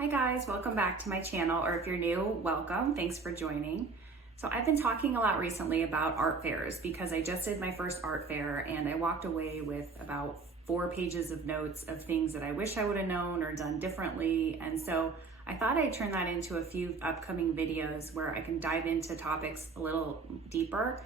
Hi guys, welcome back to my channel, or if you're new, welcome. Thanks for joining. So I've been talking a lot recently about art fairs because I just did my first art fair and I walked away with about 4 pages of notes of things that I wish I would have known or done differently. And so I thought I'd turn that into a few upcoming videos where I can dive into topics a little deeper.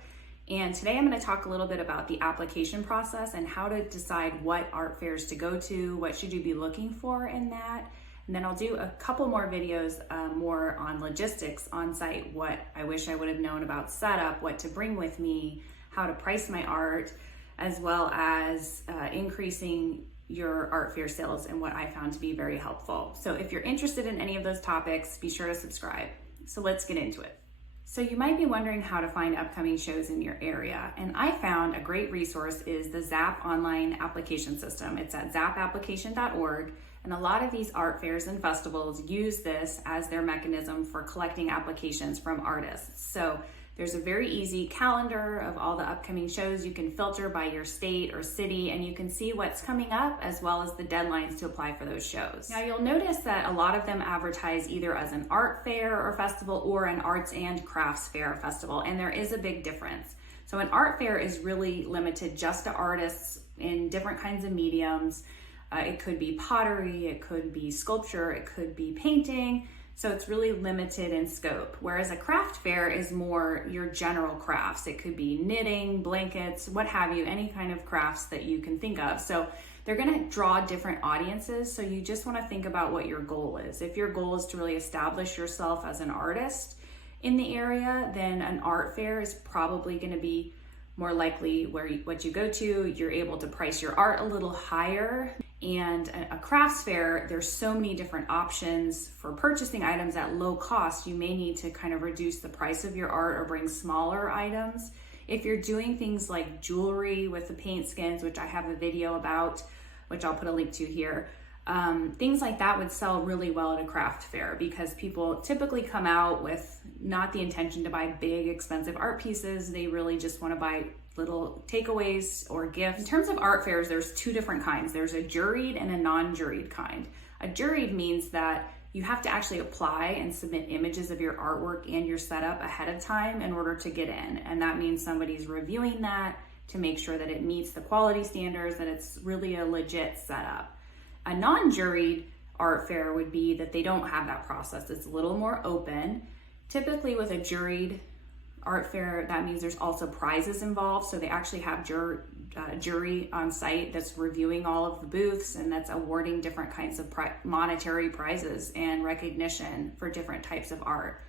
And today I'm going to talk a little bit about the application process and how to decide what art fairs to go to, what should you be looking for in that. And then I'll do a couple more videos more on logistics on site, what I wish I would have known about setup, what to bring with me, how to price my art, as well as increasing your art fair sales and what I found to be very helpful. So if you're interested in any of those topics, be sure to subscribe. So let's get into it. So you might be wondering how to find upcoming shows in your area. And I found a great resource is the ZAP online application system. It's at zapapplication.org. And a lot of these art fairs and festivals use this as their mechanism for collecting applications from artists. So there's a very easy calendar of all the upcoming shows. You can filter by your state or city, and you can see what's coming up as well as the deadlines to apply for those shows. Now you'll notice that a lot of them advertise either as an art fair or festival or an arts and crafts fair or festival, and there is a big difference. So an art fair is really limited just to artists in different kinds of mediums. It could be pottery, it could be sculpture, it could be painting. So it's really limited in scope. Whereas a craft fair is more your general crafts. It could be knitting, blankets, what have you, any kind of crafts that you can think of. So they're gonna draw different audiences. So you just wanna think about what your goal is. If your goal is to really establish yourself as an artist in the area, then an art fair is probably gonna be more likely what you go to. You're able to price your art a little higher. And a crafts fair, there's so many different options for purchasing items at low cost. You may need to kind of reduce the price of your art or bring smaller items. If you're doing things like jewelry with the paint skins, which I have a video about, which I'll put a link to here, things like that would sell really well at a craft fair because people typically come out with not the intention to buy big, expensive art pieces. They really just want to buy little takeaways or gifts. In terms of art fairs, there's 2 different kinds. There's a juried and a non-juried kind. A juried means that you have to actually apply and submit images of your artwork and your setup ahead of time in order to get in. And that means somebody's reviewing that to make sure that it meets the quality standards, that it's really a legit setup. A non-juried art fair would be that they don't have that process. It's a little more open. Typically with a juried art fair, that means there's also prizes involved. So they actually have jury on site that's reviewing all of the booths and that's awarding different kinds of monetary prizes and recognition for different types of art.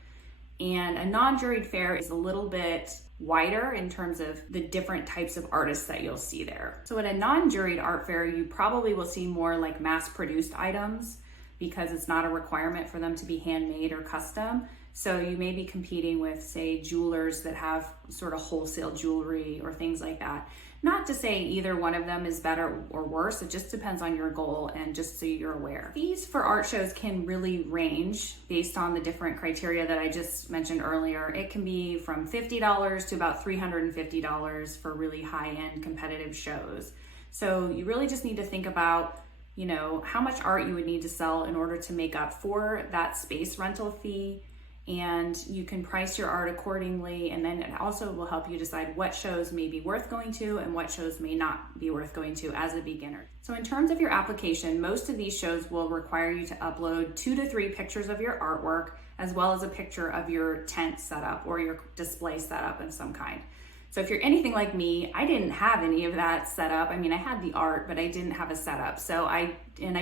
And a non-juried fair is a little bit wider in terms of the different types of artists that you'll see there. So at a non-juried art fair, you probably will see more like mass-produced items because it's not a requirement for them to be handmade or custom. So you may be competing with, say, jewelers that have sort of wholesale jewelry or things like that. Not to say either one of them is better or worse, it just depends on your goal and just so you're aware. Fees for art shows can really range based on the different criteria that I just mentioned earlier. It can be from $50 to about $350 for really high-end competitive shows. So you really just need to think about, how much art you would need to sell in order to make up for that space rental fee. And you can price your art accordingly, and then it also will help you decide what shows may be worth going to and what shows may not be worth going to as a beginner. So in terms of your application, most of these shows will require you to upload 2 to 3 pictures of your artwork, as well as a picture of your tent setup or your display setup of some kind. So if you're anything like me, I didn't have any of that set up. I mean, I had the art, but I didn't have a setup. So I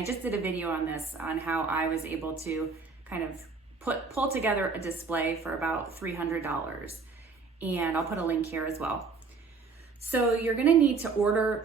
just did a video on this, on how I was able to kind of pull together a display for about $300, and I'll put a link here as well. So you're gonna need to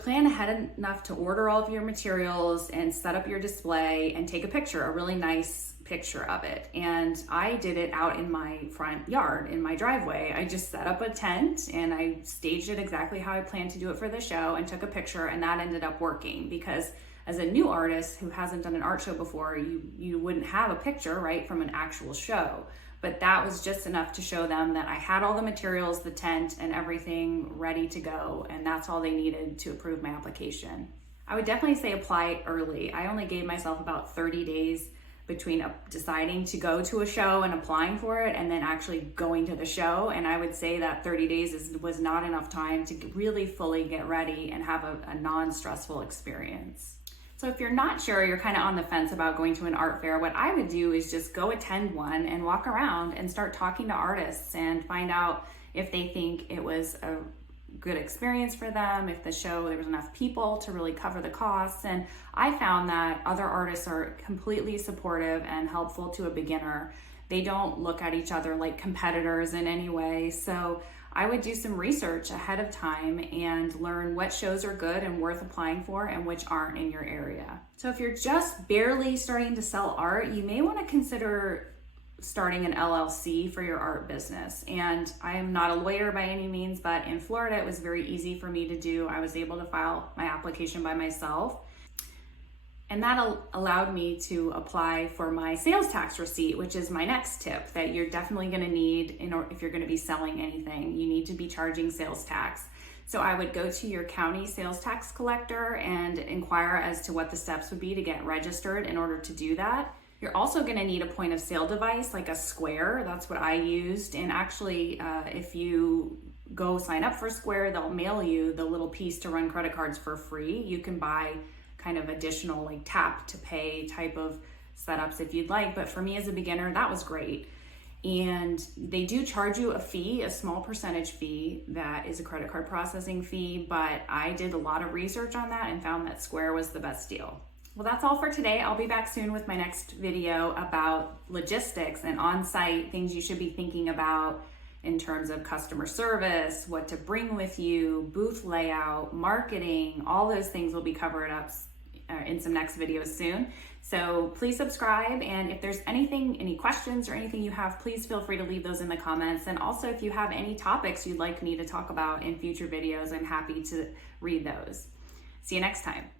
plan ahead enough to order all of your materials and set up your display and take a picture, a really nice picture of it. And I did it out in my front yard, in my driveway. I just set up a tent and I staged it exactly how I planned to do it for the show and took a picture, and that ended up working because as a new artist who hasn't done an art show before, you wouldn't have a picture, right, from an actual show. But that was just enough to show them that I had all the materials, the tent, and everything ready to go, and that's all they needed to approve my application. I would definitely say apply early. I only gave myself about 30 days between deciding to go to a show and applying for it and then actually going to the show. And I would say that 30 days was not enough time to really fully get ready and have a non-stressful experience. So if you're not sure, you're kind of on the fence about going to an art fair, what I would do is just go attend one and walk around and start talking to artists and find out if they think it was a good experience for them, if the show, there was enough people to really cover the costs. And I found that other artists are completely supportive and helpful to a beginner. They don't look at each other like competitors in any way. So I would do some research ahead of time and learn what shows are good and worth applying for and which aren't in your area. So if you're just barely starting to sell art, you may want to consider starting an LLC for your art business. And I am not a lawyer by any means, but in Florida, it was very easy for me to do. I was able to file my application by myself. And that allowed me to apply for my sales tax receipt, which is my next tip that you're definitely going to need if you're going to be selling anything. You need to be charging sales tax. So I would go to your county sales tax collector and inquire as to what the steps would be to get registered in order to do that. You're also going to need a point of sale device like a Square. That's what I used. And actually, if you go sign up for Square, they'll mail you the little piece to run credit cards for free. You can buy kind of additional like tap to pay type of setups if you'd like. But for me as a beginner, that was great. And they do charge you a fee, a small percentage fee that is a credit card processing fee. But I did a lot of research on that and found that Square was the best deal. Well, that's all for today. I'll be back soon with my next video about logistics and on-site things you should be thinking about in terms of customer service, what to bring with you, booth layout, marketing. All those things will be covered up in some next videos soon. So please subscribe. And if there's any questions or anything you have, please feel free to leave those in the comments. And also if you have any topics you'd like me to talk about in future videos, I'm happy to read those. See you next time.